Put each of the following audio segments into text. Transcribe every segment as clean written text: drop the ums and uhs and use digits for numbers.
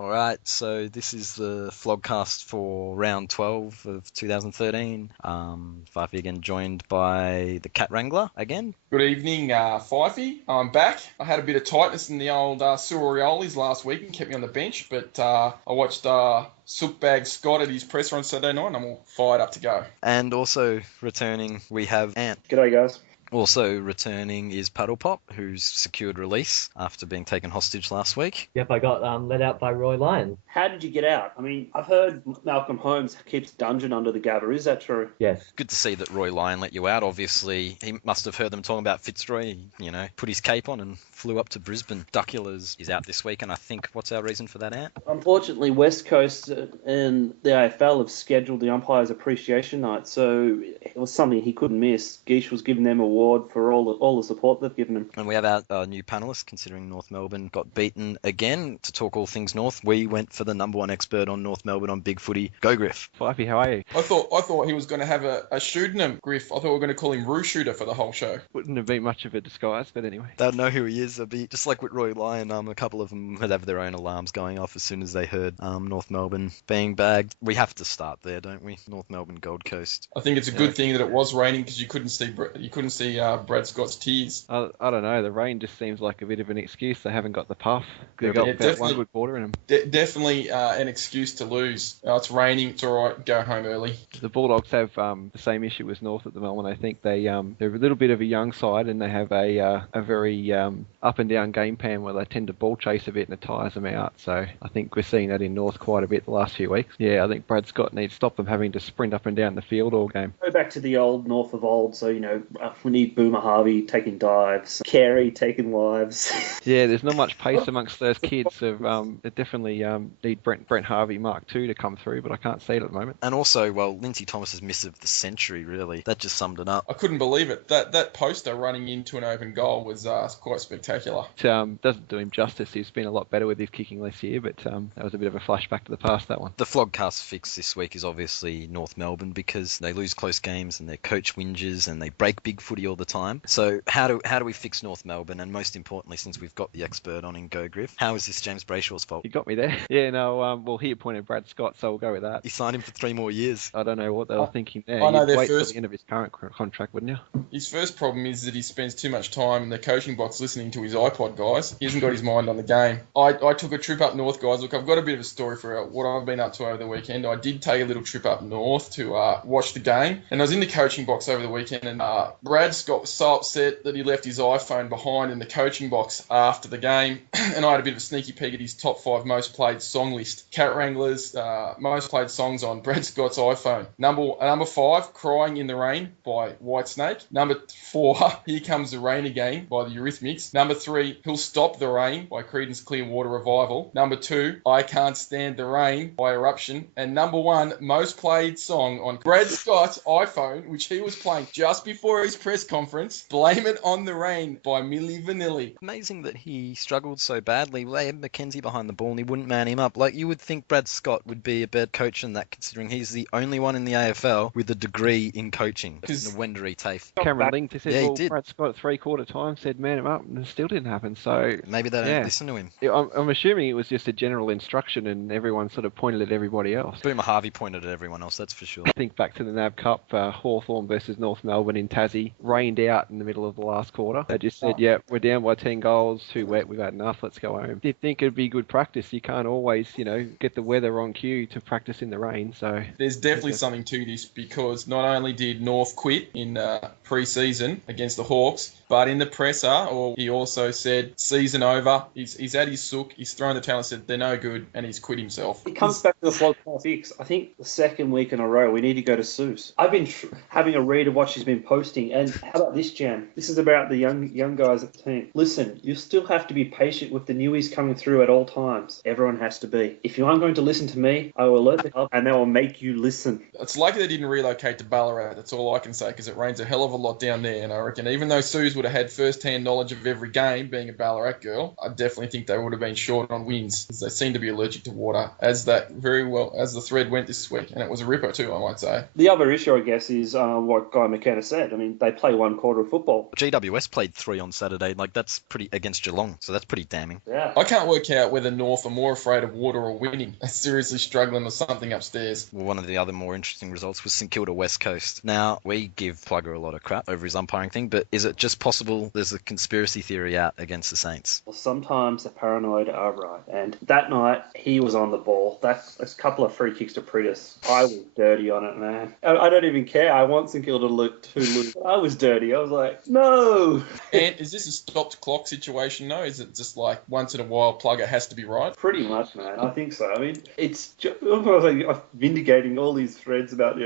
All right, so this is the vlogcast for round 12 of 2013. Fyfie again, joined by the Cat Wrangler again. Good evening, Fyfie. I'm back. I had a bit of tightness in the old Sooz last week and kept me on the bench, but I watched Sookbag Scott at his presser on Saturday night and I'm all fired up to go. And also returning, we have Ant. G'day, guys. Also returning is Paddlepop, who's secured release after being taken hostage last week. Yep, I got let out by Roy Lyon. How did you get out? I mean, I've heard Malcolm Holmes keeps dungeon under the Gabba. Is that true? Yes. Good to see that Roy Lyon let you out. Obviously, he must have heard them talking about Fitzroy. He, put his cape on and flew up to Brisbane. Duckula's is out this week, and I think, what's our reason for that, Ant? Unfortunately, West Coast and the AFL have scheduled the Umpires Appreciation Night, so it was something he couldn't miss. Geesh was giving them an award for all the support they've given him. And we have our new panellist, considering North Melbourne got beaten again. To talk all things North, we went for the number one expert on North Melbourne on big footy, Gogriff. Fyfie, how are you? I thought he was going to have a shooting Griff. I thought we were going to call him Roo Shooter for the whole show. Wouldn't have been much of a disguise, but anyway. They'll know who he is. They'll be just like with Roy Lyon. A couple of them would have their own alarms going off as soon as they heard North Melbourne being bagged. We have to start there, don't we? North Melbourne, Gold Coast. I think it's a good thing that it was raining because you couldn't see Brad Scott's tears. I don't know. The rain just seems like a bit of an excuse. They haven't got the puff. They've got about one good quarter in them. Definitely an excuse to lose. It's raining. It's all right. Go home early. The Bulldogs have the same issue as North at the moment. I think they're a little bit of a young side, and they have a very up and down game plan where they tend to ball chase a bit and it tires them out. So I think we're seeing that in North quite a bit the last few weeks. Yeah, I think Brad Scott needs to stop them having to sprint up and down the field all game. Go back to the old North of old. So we need Boomer Harvey taking dives, Carey taking wives. Yeah, there's not much pace amongst those kids. They definitely need Brent Harvey Mark II to come through, but I can't see it at the moment. And also, Lindsay Thomas's miss of the century, really. That just summed it up. I couldn't believe it. That poster running into an open goal was quite spectacular. It doesn't do him justice. He's been a lot better with his kicking this year, but that was a bit of a flashback to the past, that one. The vlogcast fix this week is obviously North Melbourne because they lose close games and their coach whinges and they break big footy all the time. So how do we fix North Melbourne? And most importantly, since we've got the expert on in Gogriff, how is this James Brayshaw's fault? You got me there. Yeah, no, he appointed Brad Scott, so we'll go with that. He signed him for 3 more years. I don't know what they were thinking there. I know You'd wait till the end of his current contract, wouldn't you? His first problem is that he spends too much time in the coaching box listening to his iPod, guys. He hasn't got his mind on the game. I took a trip up north, guys. Look, I've got a bit of a story for what I've been up to over the weekend. I did take a little trip up north to watch the game, and I was in the coaching box over the weekend, and Brad Scott was so upset that he left his iPhone behind in the coaching box after the game, and I had a bit of a sneaky peek at his top 5 most played song list. Cat Wranglers, most played songs on Brad Scott's iPhone. Number 5, Crying in the Rain by Whitesnake. Number 4, Here Comes the Rain Again by the Eurythmics. Number 3, He'll Stop the Rain by Creedence Clearwater Revival. Number 2, I Can't Stand the Rain by Eruption. And number 1, most played song on Brad Scott's iPhone, which he was playing just before his press conference, Blame It on the Rain by Milli Vanilli. Amazing that he struggled so badly. They had Mackenzie behind the ball and he wouldn't man him up. Like, you would think Brad Scott would be a better coach than that, considering he's the only one in the AFL with a degree in coaching. Because the Wendouree TAFE. Cameron Link said, yeah, he did. Brad Scott at 3/4 time said man him up, and it still didn't happen. So maybe they don't listen to him. Yeah, I'm assuming it was just a general instruction, and everyone sort of pointed at everybody else. Boomer Harvey pointed at everyone else, that's for sure. I think back to the NAB Cup, Hawthorn versus North Melbourne in Tassie, rained out in the middle of the last quarter. They just said, yeah, we're down by 10 goals, too wet, we've had enough, let's go home. You'd think it'd be good practice. You can't always, get the weather on cue to practice in the rain. So there's definitely something to this, because not only did North quit in pre-season against the Hawks, but in the presser, he also said, season over, he's at his sook, he's thrown the towel and said, they're no good, and he's quit himself. It comes back to the vlog fix. I think the second week in a row, we need to go to Sooz. I've been having a read of what she's been posting, and how about this, Jan? This is about the young guys at the team. Listen, you still have to be patient with the newies coming through at all times. Everyone has to be. If you aren't going to listen to me, I will alert the help, and they will make you listen. It's lucky they didn't relocate to Ballarat, that's all I can say, because it rains a hell of a lot down there, and I reckon even though Sooz would have had first-hand knowledge of every game, being a Ballarat girl, I definitely think they would have been short on wins, because they seem to be allergic to water, as the thread went this week, and it was a ripper too, I might say. The other issue, I guess, is what Guy McKenna said. I mean, they play one quarter of football. GWS played 3 on Saturday. Like, that's pretty against Geelong, so that's pretty damning. Yeah. I can't work out whether Norf are more afraid of water or winning. They're seriously struggling with something upstairs. Well, one of the other more interesting results was St Kilda West Coast. Now, we give Plugger a lot of crap over his umpiring thing, but is it just possible there's a conspiracy theory out against the Saints? Well, sometimes the paranoid are right. And that night, he was on the ball. That's a couple of free kicks to Pritis. I was dirty on it, man. I don't even care. I want St Kilda to lose. I was dirty. I was like, no. And is this a stopped clock situation, though? Is it just like once in a while Plugger has to be right? Pretty much, man. I think so. I mean, it's I'm vindicating all these threads about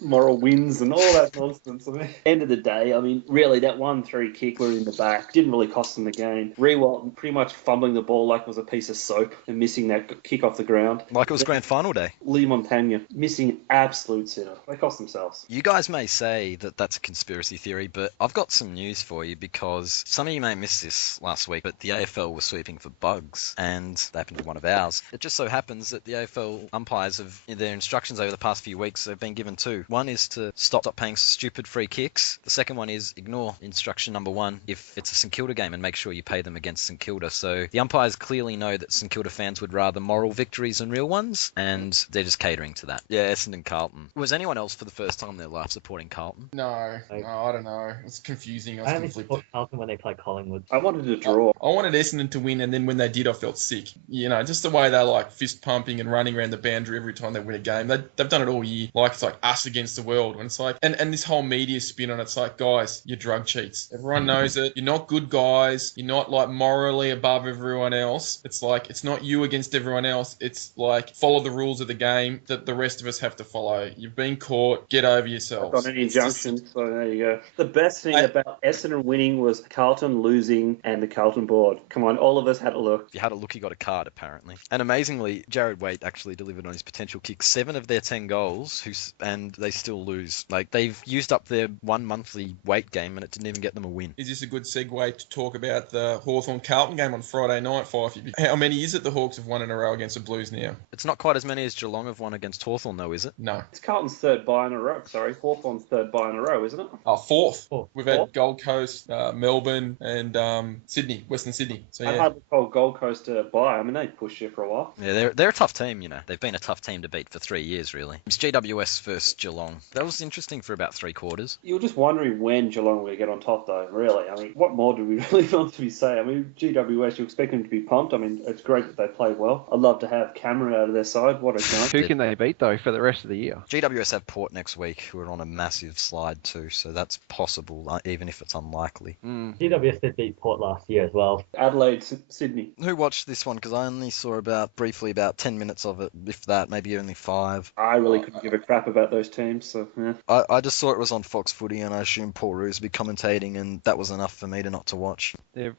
moral wins and all that nonsense. I mean, end of the day, I mean, really, that 1-3 kick were in the back didn't really cost them the game. Rewalt pretty much fumbling the ball like it was a piece of soap and missing that kick off the ground. Like it was grand final day. Lee Montagna missing absolute sinner. They cost themselves. You guys may say that that's a conspiracy theory, but I've got some news for you, because some of you may have missed this last week, but the AFL was sweeping for bugs, and that happened to one of ours. It just so happens that the AFL umpires have, in their instructions over the past few weeks, they've been given 2. One is to stop paying stupid free kicks. The second one is ignore instruction number 1 if it's a St Kilda game, and make sure you pay them against St Kilda. So the umpires clearly know that St Kilda fans would rather moral victories than real ones, and they're just catering to that. Yeah, Essendon Carlton. Was anyone else for the first time in their life supporting Carlton? No, I don't know. It's confusing. I was only conflicted. support Carlton when they play Collingwood. I wanted to draw. I wanted Essendon to win, and then when they did, I felt sick. You know, just the way they're like fist pumping and running around the boundary every time they win a game. They've done it all year. Like, it's like us against the world. And it's like, and this whole media spin on it's like, guys, you're drug cheats. Everyone knows it. You're not good guys. You're not like morally above everyone else. It's like, it's not you against everyone else. It's like, follow the rules of the game that the rest of us have to follow. You've been caught. Get over yourselves. I've got an injunction, so there you go. The best thing about Essendon winning was Carlton losing and the Carlton board. Come on, all of us had a look. If you had a look, you got a card, apparently. And amazingly, Jared Waite actually delivered on his potential kick 7 of their 10 goals, and they still lose. Like, they've used up their 1 monthly Waite game, and it didn't even get them a win. Is this a good segue to talk about the Hawthorn-Carlton game on Friday night, Fyfie? How many is it the Hawks have won in a row against the Blues now? It's not quite as many as Geelong have won against Hawthorn, though, is it? No. It's Carlton's third bye in a row. Sorry, Hawthorn's third bye in a row, isn't it? Fourth. Fourth. We've had Gold Coast, Melbourne, and Sydney, Western Sydney. So I yeah. hardly call Gold Coast a bye. I mean, they pushed you for a while. Yeah, they're a tough team, you know. They've been a tough team to beat for 3 years, really. It's GWS versus Geelong. That was interesting for about 3 quarters. You were just wondering when Geelong would get on top, though, really. I mean, what more do we really want to be saying? I mean, GWS, you expect them to be pumped. I mean, it's great that they played well. I'd love to have Cameron out of their side. What a gun. Who can they beat, though, for the rest of the year? GWS have Port next week, who are on a massive slide too, so that's possible, even if it's unlikely. GWS did beat Port last year as well. Adelaide, Sydney. Who watched this one? Because I only saw briefly about 10 minutes of it, if that, maybe only 5. I really couldn't give a crap about those teams, so yeah. I just saw it was on Fox Footy, and I assumed Paul Roos would be commentating, and that was enough for me to not to watch. They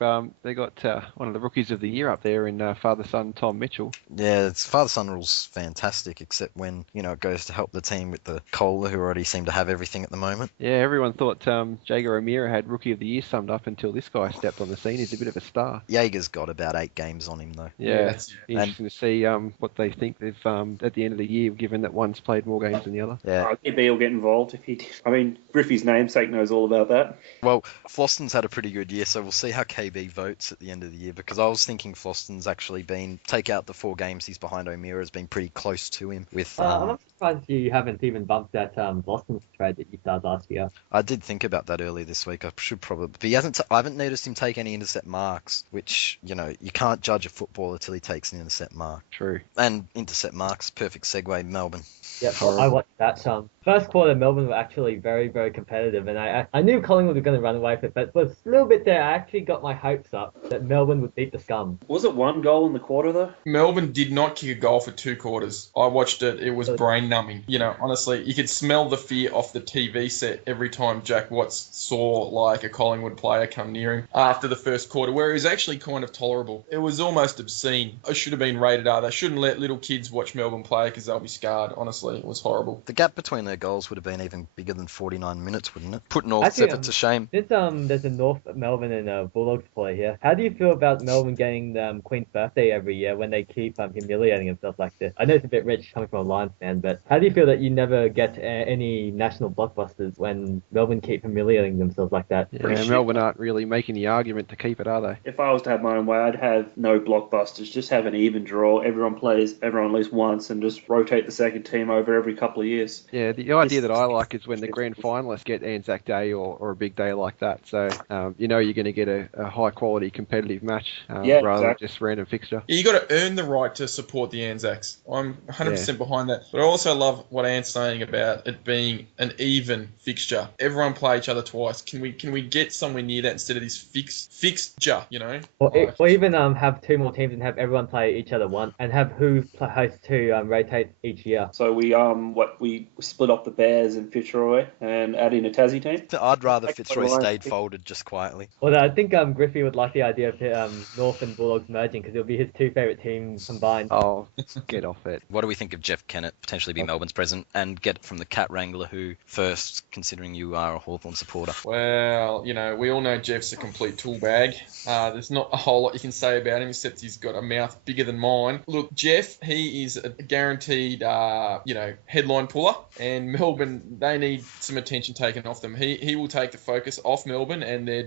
got one of the rookies of the year up there in father-son Tom Mitchell. Yeah, it's father-son rule's fantastic, except when, it goes to help the team with the Kohler, who already seem to have everything at the moment. Yeah, everyone thought Jaeger O'Meara had rookie of the year summed up until this guy stepped on the scene. He's a bit of a star. Jaeger's got about 8 games on him, though. Yeah, interesting to see what they think they've at the end of the year, given that one's played more games than the other. Yeah. KB will get involved if he did. I mean, Griffey's namesake knows all about that. Well, Floston's had a pretty good year, so we'll see how KB votes at the end of the year, because I was thinking Floston's actually take out the 4 games he's behind O'Meara, has been pretty close to him with... I'm not surprised you haven't even bumped that Boston trade that you started last year. I did think about that earlier this week. I should probably... But I haven't noticed him take any intercept marks, which, you can't judge a footballer till he takes an intercept mark. True. And intercept marks, perfect segue, Melbourne. Yeah, I watched that. First quarter, Melbourne were actually very, very competitive, and I knew Collingwood were going to run away with it, but was a little bit there. I actually got my hopes up that Melbourne would beat the Scum. Was it 1 goal in the quarter, though? Melbourne did not kick a goal for 2 quarters. I watched it. It was brain numbing. You know, honestly, you could smell the fear off the TV set every time Jack Watts saw like a Collingwood player come near him after the first quarter, where he was actually kind of tolerable. It was almost obscene. It should have been rated R. They shouldn't let little kids watch Melbourne play because they'll be scarred. Honestly, it was horrible. The gap between their goals would have been even bigger than 49 minutes, wouldn't it? Put North's Actually, effort to shame. Since there's a North, Melbourne, and Bulldogs play here, how do you feel about Melbourne getting Queen's birthday every year when they keep humiliating themselves like this? I know it's a bit rich coming from a Lions fan, but how do you feel that you never get any national blockbusters when Melbourne keep humiliating themselves like that? Yeah, Melbourne aren't really making the argument to keep it, are they? If I was to have my own way, I'd have no blockbusters. Just have an even draw. Everyone plays everyone at least once and just rotate the second team over every couple of years. Yeah, the idea that I like is when the grand finalists get Anzac Day or a big day like that. So, you're going to get a high-quality competitive match rather than just random fixture. Yeah, you got to earn the right to support the Anzacs. I'm 100% behind that. But I also love what Ant's saying about it being an even fixture. Everyone play each other twice. Can we get somewhere near that instead of this fixture, you know? Or even have two more teams and have everyone play each other once and have who hosts two rotate each year. So we split off the Bears and Fitzroy and add in a Tassie team. I'd rather Fitzroy stayed folded just quietly. Well, I think Griffey would like the idea of North and Bulldogs merging because it'll be his two favourite teams combined. Oh, get off it. What do we think of Jeff Kennett potentially be Melbourne's president and get it from the Cat Wrangler, who first, considering you are a Hawthorn supporter? Well, you know, we all know Jeff's a complete tool bag. There's not a whole lot you can say about him except he's got a mouth bigger than mine. Look, Jeff, he is a guaranteed, headline puller, and Melbourne, they need some attention taken off them. He will take the focus off Melbourne and their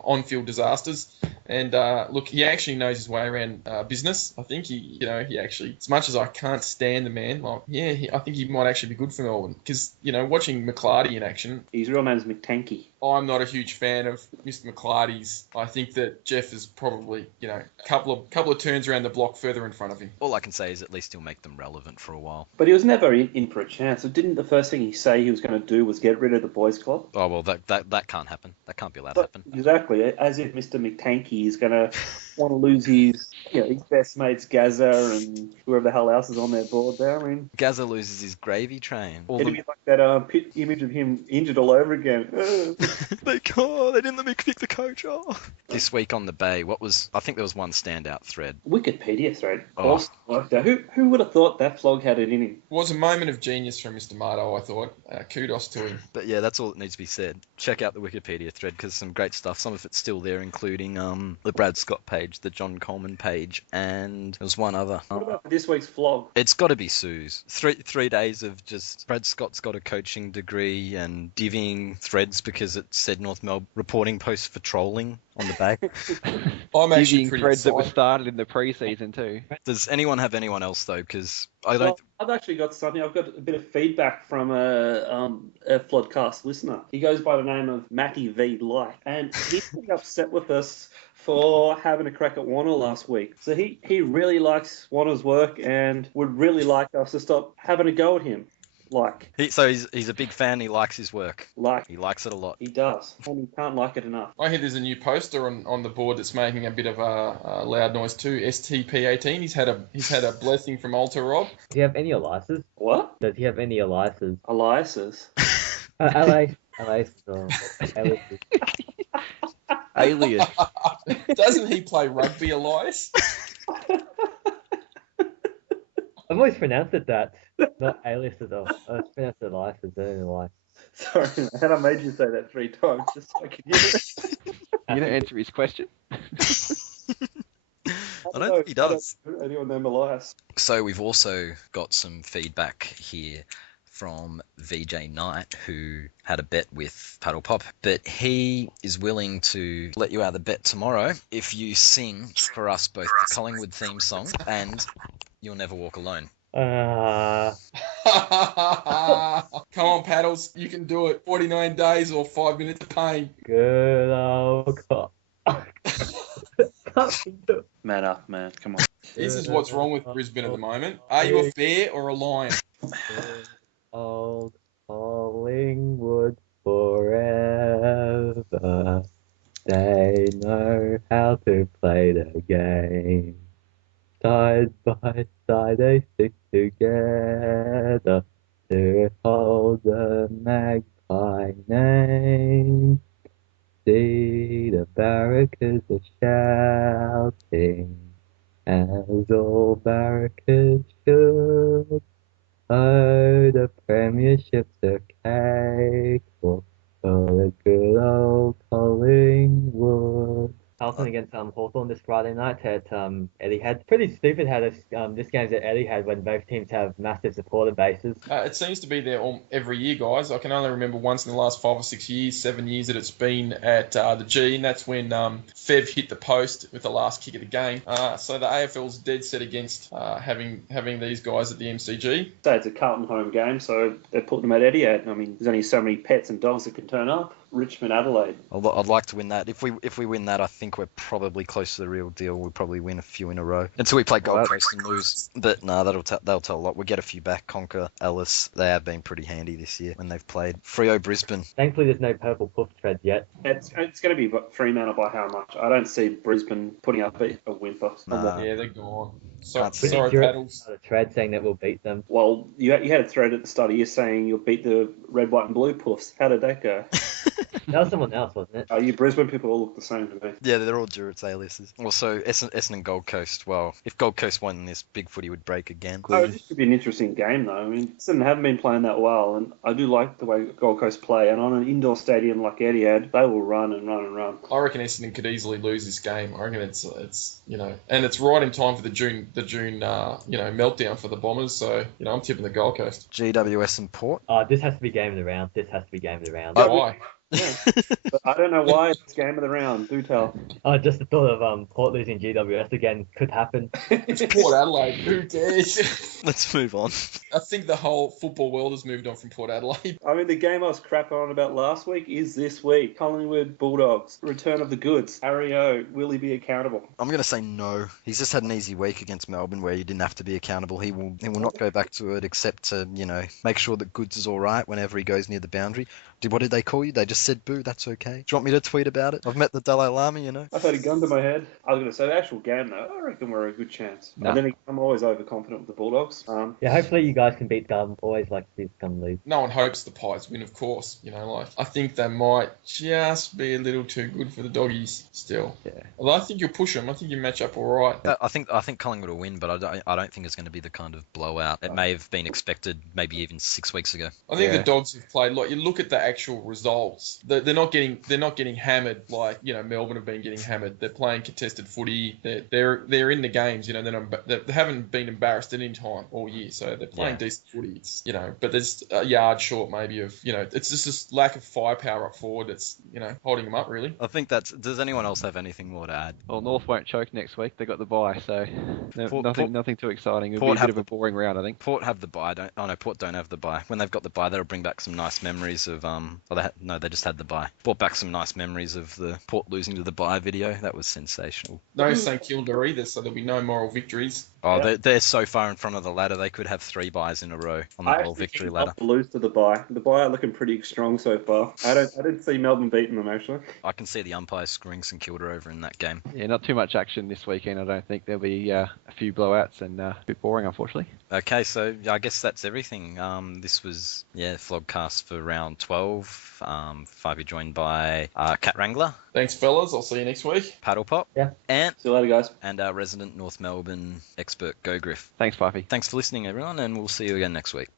on-field disasters. And look, he actually knows his way around business. I think he actually, as much as I can't stand the man, I think he might actually be good for Melbourne because watching McClarty in action. His real name's McTanky. I'm not a huge fan of Mr. McClarty's. I think that Jeff is probably a couple of turns around the block further in front of him. All I can say is at least he'll make them relevant for a while. But he was never in for a chance. So didn't the first thing he say he was going to do was get rid of the boys' club? Oh well, that can't happen. That can't be allowed to happen. Exactly, as if Mr. McTanky is going to want to lose his best mates Gazza and whoever the hell else is on their board there. I mean, Gazza loses his gravy train. It'd be like that pit image of him injured all over again. They didn't let me pick the coach. This week on the Bay, I think there was one standout thread. Wikipedia thread. Oh. Who would have thought that flog had it in him? It was a moment of genius from Mr. Mardo, I thought. Kudos to him. But yeah, that's all that needs to be said. Check out the Wikipedia thread because some great stuff. Some of it's still there, including the Brad Scott page, the John Coleman page, and there was one other. What about this week's flog? It's got to be Sooz. Three days of just Brad Scott's got a coaching degree and divvying threads because it said North Melbourne reporting posts for trolling on the Bay. I'm actually Using pretty threads that were excited. started in the pre-season too. Does anyone have anyone else though? Because I don't. I've actually got something. I've got a bit of feedback from a Floodcast listener. He goes by the name of Matty V. Light, and he's pretty upset with us for having a crack at Warner last week. So he really likes Warner's work and would really like us to stop having a go at him. He's a big fan. He likes his work. He likes it a lot. He does, and he can't like it enough. I hear there's a new poster on the board that's making a bit of a loud noise too. STP18. He's had a blessing from Alter Rob. Does he have any Eliases? What? Does he have any Eliases? Eliases. Eliases or Eliases. Alias. Doesn't he play rugby, Elias? I've always pronounced it that, not Aliases though. I've pronounced it Eliases, I don't know why. Sorry, man. I made you say that 3 times just so I could hear it. You don't answer his question. I don't think he does. Anyone named Elias? So we've also got some feedback here from VJ Knight, who had a bet with Paddlepop, but he is willing to let you out of the bet tomorrow if you sing for us both the Collingwood theme song and You'll Never Walk Alone. Come on, Paddles. You can do it. 49 days or 5 minutes of pain. Good old cop. Man up, man. Come on. This is what's wrong with Brisbane at the moment. Are you a bear or a lion? Old Collingwood forever. They know how to play the game. Side by side they stick together to hold the magpie name. See the barrackers are shouting as all barrackers should. Oh, the premiership's a cakewalk for the good old Collingwood. Carlton against Hawthorn this Friday night at Etihad. Pretty stupid how this game's at Etihad when both teams have massive supporter bases. It seems to be there every year, guys. I can only remember once in the last 5 or 6 years, 7 years that it's been at the G, and that's when Fev hit the post with the last kick of the game. So the AFL's dead set against having these guys at the MCG. So it's a Carlton home game, so they're putting them at Etihad. I mean, there's only so many pets and dogs that can turn up. Richmond, Adelaide. I'd like to win that. If we win that, I think we're probably close to the real deal. We'll probably win a few in a row until we play Gold Coast and lose. But no, they'll tell a lot. We get a few back. Conquer, Ellis, they have been pretty handy this year when they've played. Freo, Brisbane. Thankfully, there's no purple puff tread yet. It's going to be Fremantle by how much? I don't see Brisbane putting up a whimper. Nah. Yeah, they're gone. Can't see Sorry, it. Paddles. The tread saying that we'll beat them. Well, you had a thread at the start of the year saying you'll beat the red, white, and blue puffs. How did that go? That was someone else, wasn't it? You Brisbane people all look the same to me. Yeah, they're all Durrett's Eliases. Also, Essendon Gold Coast. Well, if Gold Coast won this, big footy would break again. Oh, this could be an interesting game, though. I mean, Essendon haven't been playing that well, and I do like the way Gold Coast play. And on an indoor stadium like Etihad, they will run and run and run. I reckon Essendon could easily lose this game. I reckon it's and it's right in time for the June meltdown for the Bombers. So I'm tipping the Gold Coast. GWS and Port. This has to be game of the round. Why? Yeah. But I don't know why it's game of the round. Do tell. Just the thought of Port losing GWS again could happen. It's Port Adelaide. Who cares? Let's move on. I think the whole football world has moved on from Port Adelaide. I mean, the game I was crapping on about last week is this week. Collingwood Bulldogs. Return of the goods. Harry O. Will he be accountable? I'm going to say no. He's just had an easy week against Melbourne where he didn't have to be accountable. He will not go back to it except to, make sure that Goods is all right whenever he goes near the boundary. What did they call you? They just said boo, that's okay. Do you want me to tweet about it? I've met the Dalai Lama, I've had a gun to my head. I was going to say, the actual game, though, I reckon we're a good chance. No. And then I'm always overconfident with the Bulldogs. Yeah, hopefully you guys can beat them. Always like to see them lose. No one hopes the Pies win, of course. I think they might just be a little too good for the Doggies still. Yeah. Although I think you'll push them. I think you match up all right. I think Collingwood will win, but I don't think it's going to be the kind of blowout. It may have been expected maybe even 6 weeks ago. I think the Dogs have played. Like, you look at the actual results. They're not getting hammered like Melbourne have been getting hammered. They're playing contested footy. They're in the games. They haven't been embarrassed at any time all year. So they're playing decent footy. It's, but there's a yard short maybe of it's just this lack of firepower up forward that's holding them up really. I think that's. Does anyone else have anything more to add? Well, North won't choke next week. They got the bye, so nothing too exciting. It'll Port be a bit of a boring round, I think. Port have the bye. Port don't have the bye. When they've got the bye, they'll bring back some nice memories of they just had the bye. Brought back some nice memories of the Port losing to the bye video. That was sensational. No St Kilda either, so there'll be no moral victories. Oh, they're so far in front of the ladder. They could have 3 byes in a row on the whole victory ladder. Lose to the bye. The bye are looking pretty strong so far. I didn't see Melbourne beating them actually. I can see the umpires screwing St Kilda over in that game. Yeah, not too much action this weekend. I don't think there'll be a few blowouts and a bit boring, unfortunately. Okay, so I guess that's everything. This was Flogcast for round 12. Fyfie joined by Cat Wrangler. Thanks, fellas. I'll see you next week. Paddlepop. Yeah. Ant. See you later, guys. And our resident North Melbourne expert, Gogriff. Thanks, Fyfie. Thanks for listening, everyone, and we'll see you again next week.